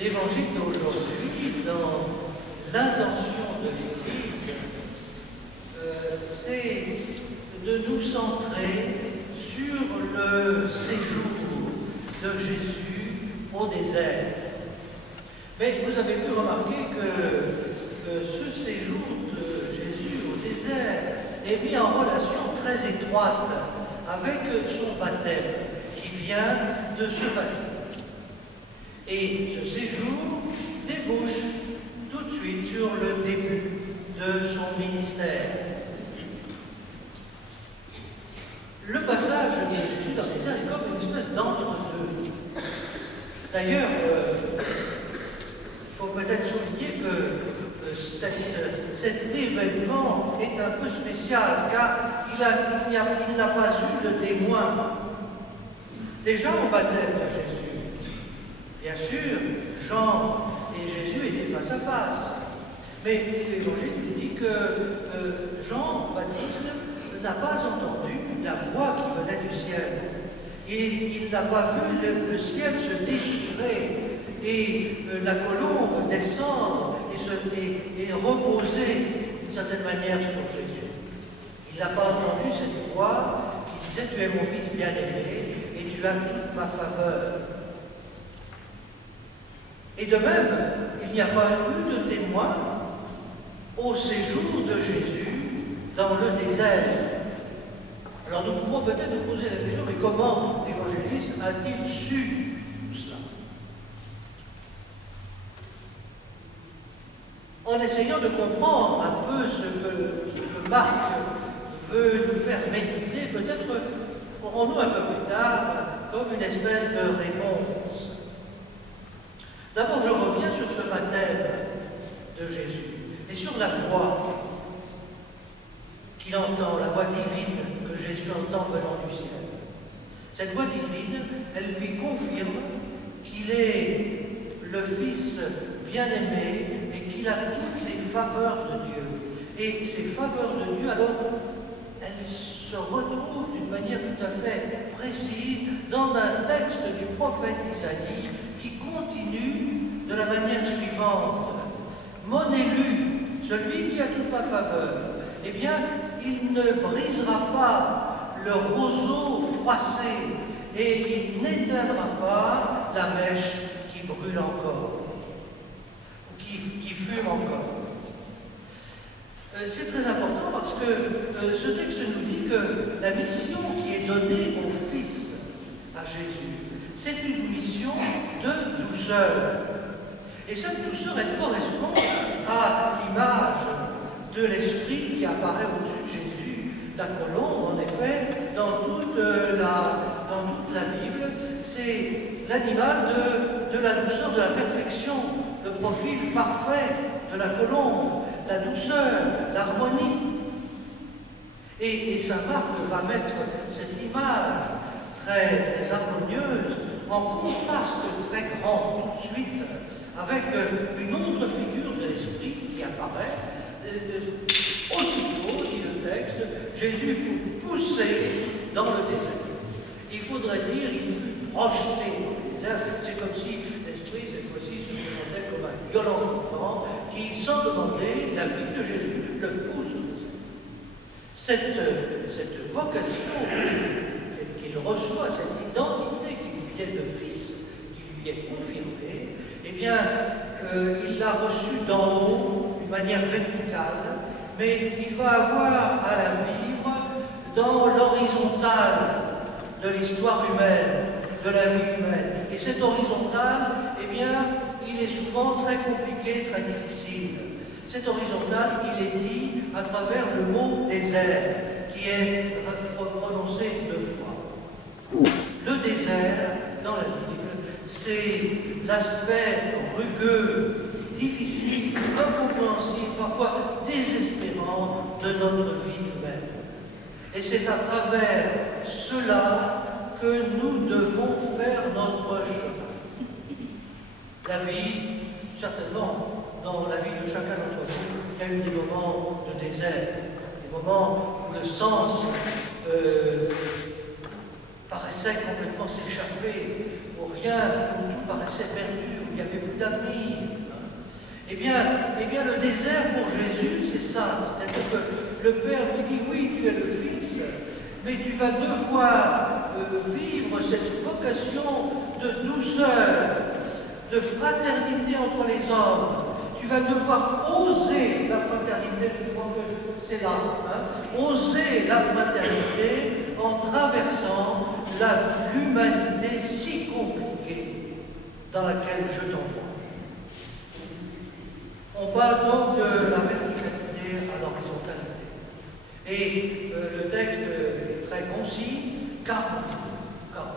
L'évangile d'aujourd'hui, dans l'intention de l'Église, c'est de nous centrer sur le séjour de Jésus au désert. Mais vous avez pu remarquer que ce séjour de Jésus au désert est mis en relation très étroite avec son baptême qui vient de se passer. Et ce séjour débouche tout de suite sur le début de son ministère. Le passage de Jésus dans le désert est comme une espèce d'entre-deux. D'ailleurs, il faut peut-être souligner que cet événement est un peu spécial, car il n'a pas eu de témoin. Déjà au baptême de Jésus, bien sûr, Jean et Jésus étaient face à face. Mais l'Évangile nous dit que Jean Baptiste n'a pas entendu la voix qui venait du ciel. Et il n'a pas vu le ciel se déchirer et la colombe descendre et reposer d'une certaine manière sur Jésus. Il n'a pas entendu cette voix qui disait « Tu es mon fils bien-aimé et tu as toute ma faveur ». Et de même, il n'y a pas eu de témoin au séjour de Jésus dans le désert. Alors nous pouvons peut-être nous poser la question, mais comment l'évangéliste a-t-il su tout cela? En essayant de comprendre un peu ce que Marc veut nous faire méditer, peut-être aurons-nous un peu plus tard comme une espèce de réponse. D'abord, je reviens sur ce baptême de Jésus et sur la voix qu'il entend, la voix divine que Jésus entend venant du ciel. Cette voix divine, elle lui confirme qu'il est le Fils bien-aimé et qu'il a toutes les faveurs de Dieu. Et ces faveurs de Dieu, alors, elles se retrouvent d'une manière tout à fait précise dans un texte du prophète Isaïe qui continue de la manière suivante. Mon élu, celui qui a toute ma faveur, eh bien, il ne brisera pas le roseau froissé et il n'éteindra pas la mèche qui brûle encore, ou qui fume encore. C'est très important parce que ce texte nous dit que la mission qui est donnée au Fils, à Jésus, c'est une mission de douceur. Et cette douceur, elle correspond à l'image de l'Esprit qui apparaît au-dessus de Jésus. La colombe, en effet, dans toute la Bible, c'est l'animal de la douceur, de la perfection, le profil parfait de la colombe, la douceur, l'harmonie. Et saint Marc va mettre cette image très harmonieuse en contraste très grand tout de suite avec une autre figure de l'Esprit qui apparaît. Aussitôt, dit le texte, Jésus fut poussé dans le désert. Il faudrait dire il fut projeté dans le désert. C'est comme si l'Esprit, cette fois-ci, se présentait comme un violent enfant qui, sans demander l'avis de Jésus, le pousse au désert. Cette vocation qu'il reçoit, cette identité qui lui est de fils, qui lui est confirmée, eh bien, il l'a reçue d'en haut, d'une manière verticale, mais il va avoir à la vivre dans l'horizontale de l'histoire humaine, de la vie humaine. Et cette horizontale, eh bien, il est souvent très compliqué, très difficile. Cette horizontale, il est dit à travers le mot désert, qui est prononcé 2 fois. Le désert, dans la Bible, c'est l'aspect rugueux, difficile, incompréhensible, parfois désespérant de notre vie humaine. Et c'est à travers cela que nous devons faire notre chemin. La vie, certainement, dans la vie de chacun d'entre nous, il y a eu des moments de désert, des moments où le sens paraissait complètement s'échapper, où rien, où tout paraissait perdu, où il n'y avait plus l'avenir. Eh bien, le désert pour Jésus, c'est ça. C'est-à-dire que le Père lui dit, oui, tu es le Fils, mais tu vas devoir vivre cette vocation de douceur, de fraternité entre les hommes. Tu vas devoir oser la fraternité, je crois que c'est là, hein, oser la fraternité en traversant l'humanité si compliquée dans laquelle je t'envoie. On parle donc de la verticalité à l'horizontalité. Et le texte est très concis, 40 jours.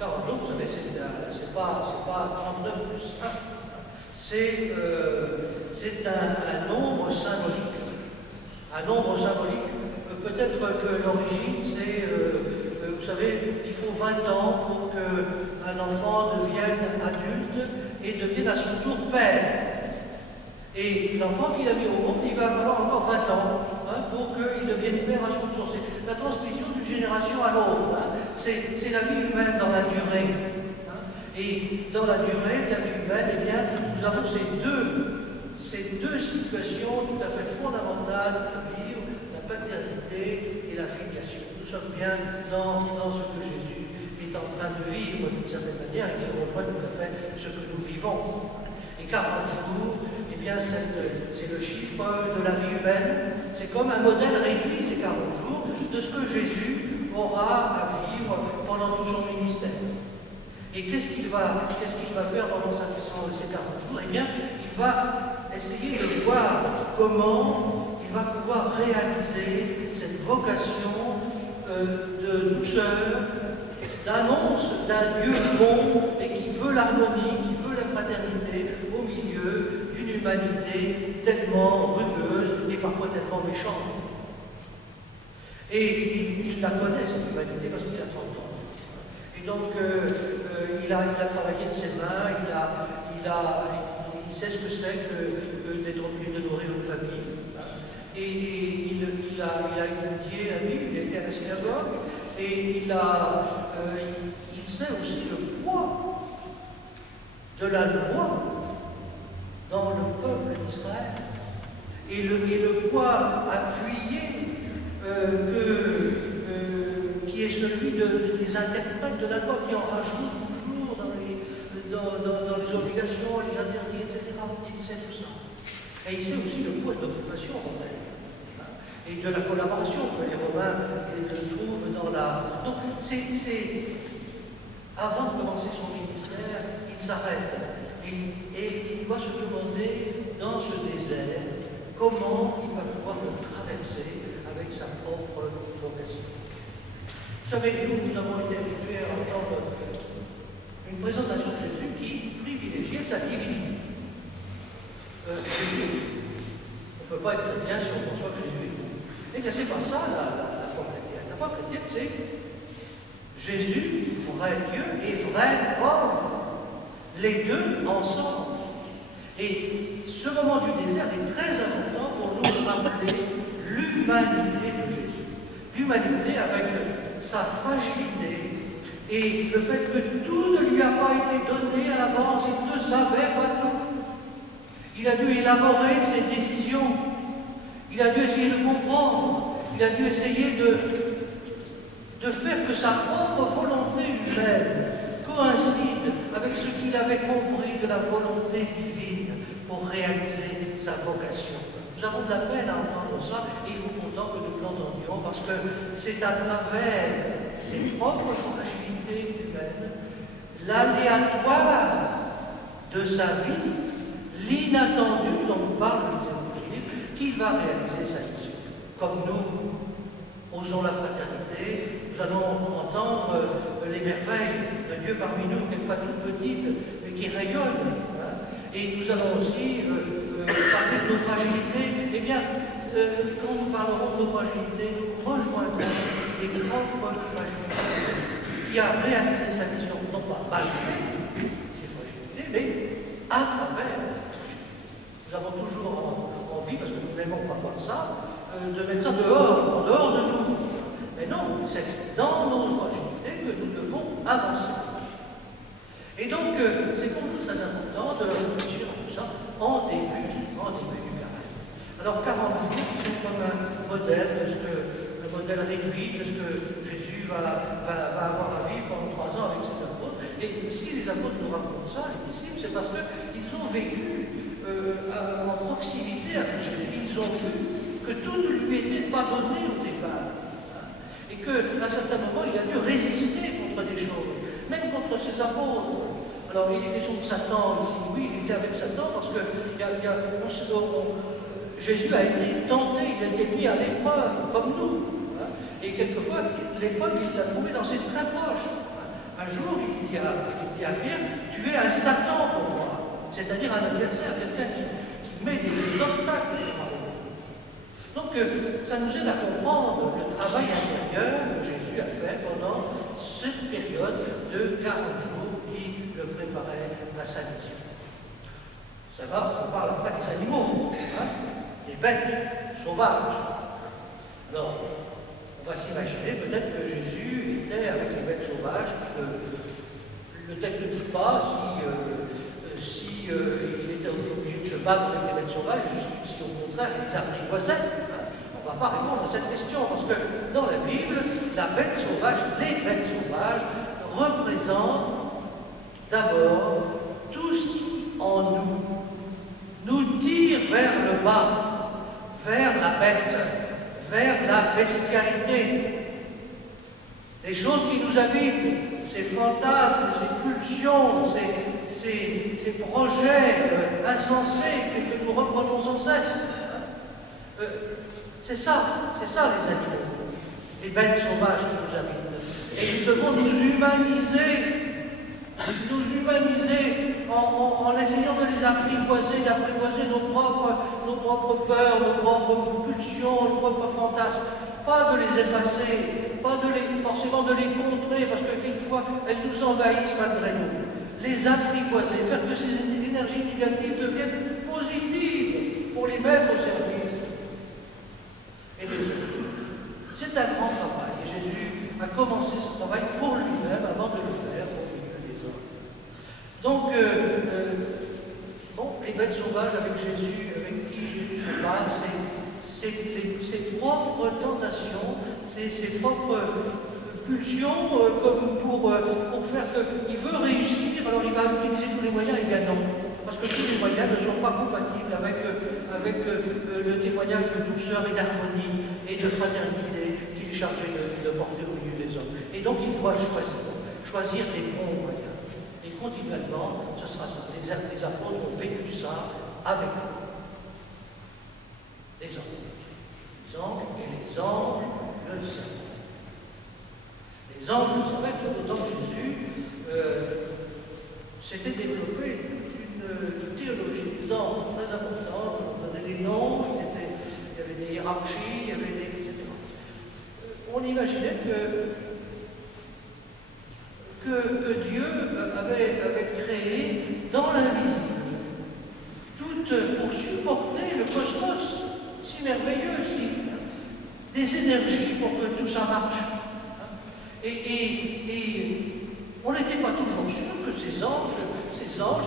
40 jours, vous savez, c'est pas 39 plus 1. C'est un nombre symbolique. Un nombre symbolique. Peut-être que l'origine, c'est, vous savez, il faut 20 ans pour qu'un enfant devienne adulte et devienne à son tour père. Et l'enfant qu'il a mis au monde, il va falloir encore 20 ans hein, pour qu'il devienne père à son tour. C'est la transmission d'une génération à l'autre. Hein. C'est la vie humaine dans la durée. Hein. Et dans la durée de la vie humaine, eh bien, nous avons ces deux situations tout à fait fondamentales à vivre, la paternité et la filiation. Nous sommes bien dans ce que Jésus est en train de vivre d'une certaine manière et qui rejoint tout à fait ce que nous vivons. Et 40 jours, eh bien, c'est le chiffre de la vie humaine. C'est comme un modèle réduit, ces 40 jours, de ce que Jésus aura à vivre pendant tout son ministère. Et qu'est-ce qu'il va faire pendant ces 40 jours? Eh bien, il va essayer de voir comment il va pouvoir réaliser cette vocation de douceur, d'annonce d'un Dieu bon et qui veut l'harmonie, qui veut la fraternité au milieu d'une humanité tellement rugueuse et parfois tellement méchante. Et il la connaît, cette humanité, parce qu'il a 30 ans. Et donc, il a travaillé de ses mains, il sait ce que c'est que d'être obligé de nourrir une famille. Et il a étudié la Bible, il a été à la synagogue, et il sait aussi le poids de la loi dans le peuple d'Israël, et le poids appuyé qui est celui des interprètes de la loi qui en rajoutent toujours dans les obligations, les interdits, etc. Il sait tout ça. Et il sait aussi le poids de l'occupation romaine et de la collaboration que les Romains trouvent dans la... Donc, avant de commencer son ministère, il s'arrête et il doit se demander dans ce désert comment il va pouvoir le traverser avec sa propre vocation. Vous savez, nous avons été habitués à entendre une présentation de Jésus qui privilégiait sa divinité. Jésus, on ne peut pas être chrétien si on conçoit que Jésus est bon. Et bien, c'est pas ça la foi chrétienne. La foi chrétienne, c'est Jésus, vrai Dieu et vrai homme. Les deux ensemble. Et ce moment du désert est très important pour nous rappeler l'humanité de Jésus. L'humanité avec sa fragilité et le fait que tout ne lui a pas été donné à l'avance, il ne savait pas tout. Il a dû élaborer ses décisions, il a dû essayer de comprendre, il a dû essayer de faire que sa propre volonté humaine coïncide avec ce qu'il avait compris de la volonté divine pour réaliser sa vocation. Nous avons de la peine à entendre ça et il faut pourtant que nous l'entendions parce que c'est à travers ses propres fragilités humaines, l'aléatoire de sa vie, l'inattendu dont parlent les évangiles, qu'il va réaliser sa mission. Comme nous osons la fraternité, nous allons entendre les merveilles de Dieu parmi nous, quelquefois toutes petites, mais qui rayonnent. Hein. Et nous allons aussi parler de nos fragilités. Eh bien, quand nous parlerons de nos fragilités, nous rejoindrons les propres fragilités qui a réalisé sa mission, non pas malgré ses fragilités, mais à travers ses fragilités. Nous avons toujours envie, parce que nous n'aimons pas voir ça, de mettre ça dehors, en dehors de nous. Mais non, c'est dans nos fragilités que nous devons avancer. Et donc, c'est pour nous très important de nous racontent ça, les disciples, c'est parce qu'ils ont vécu en proximité avec Jésus. Ils ont vu que tout ne lui était pas donné au départ. Et qu'à certains moments, il a dû résister contre des choses, même contre ses apôtres. Alors, il est question de Satan ici. Oui, il était avec Satan parce que Jésus a été tenté, il a été mis à l'épreuve, comme nous. Et quelquefois, l'épreuve, il l'a trouvé dans ses très proches. Un jour, il dit à Pierre, tu es un Satan pour moi. C'est-à-dire un adversaire, quelqu'un qui met des obstacles sur ma route. Donc, ça nous aide à comprendre le travail intérieur que Jésus a fait pendant cette période de 40 jours qui le préparait à sa mission. Ça va, on parle après des animaux, des bêtes sauvages. Alors, on va s'imaginer peut-être que Jésus était avec les bêtes sauvages. Le texte ne dit pas si il était obligé de se battre avec les bêtes sauvages, si au contraire il les apprivoisait. On ne va pas répondre à cette question, parce que dans la Bible, la bête sauvage, les bêtes sauvages, représentent d'abord tout ce qui, en nous tire vers le bas, vers la bête, vers la bestialité. Les choses qui nous habitent, ces fantasmes, ces pulsions, ces projets insensés que nous reprenons sans cesse. C'est ça les animaux, les bêtes sauvages qui nous habitent. Et nous devons nous humaniser en essayant de les d'apprivoiser nos propres peurs, nos propres pulsions, nos propres fantasmes. Pas de les effacer, pas forcément de les contrer, parce que quelquefois elles nous envahissent malgré nous. Les apprivoiser, faire que ces énergies négatives deviennent positives pour les mettre au service. Et c'est un grand travail, et Jésus a commencé ce travail pour lui-même avant de le faire au milieu des hommes. Donc, les bêtes sauvages avec qui Jésus se bat, c'est ses propres tentations, ses propres pulsions, comme pour faire qu'il veut réussir, alors il va utiliser tous les moyens, et bien non. Parce que tous les moyens ne sont pas compatibles avec le témoignage de douceur et d'harmonie et de fraternité qu'il est chargé de porter au milieu des hommes. Et donc il doit choisir des bons moyens. Et continuellement, ce sera ça. Les apôtres ont vécu ça avec nous. Les anges et les anges le savent. Les anges le savaient que au temps de Jésus, s'était développé une théologie des anges très importante. On donnait des noms, il y avait des hiérarchies, etc. On imaginait que Dieu avait créé dans l'invisible, pour supporter le cosmos si merveilleux, des énergies pour que tout ça marche. Et on n'était pas toujours sûr que ces anges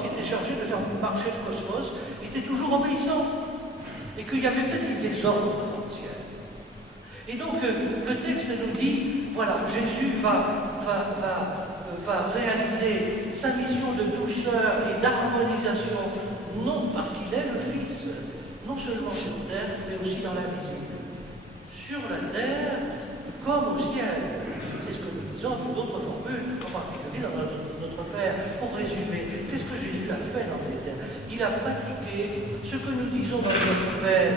qui étaient chargés de faire marcher le cosmos étaient toujours obéissants, et qu'il y avait peut-être du désordre dans le ciel. Et donc le texte nous dit, voilà, Jésus va réaliser sa mission de douceur et d'harmonisation, non parce qu'il est le Fils, non seulement sur terre, mais aussi dans l'invisible. Sur la terre comme au ciel. C'est ce que nous disons dans d'autres formules, en particulier dans notre Père. Pour résumer, qu'est-ce que Jésus a fait dans les airs? Il a pratiqué ce que nous disons dans notre Père,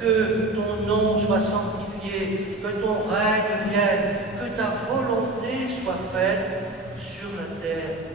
que ton nom soit sanctifié, que ton règne vienne, que ta volonté soit faite sur la terre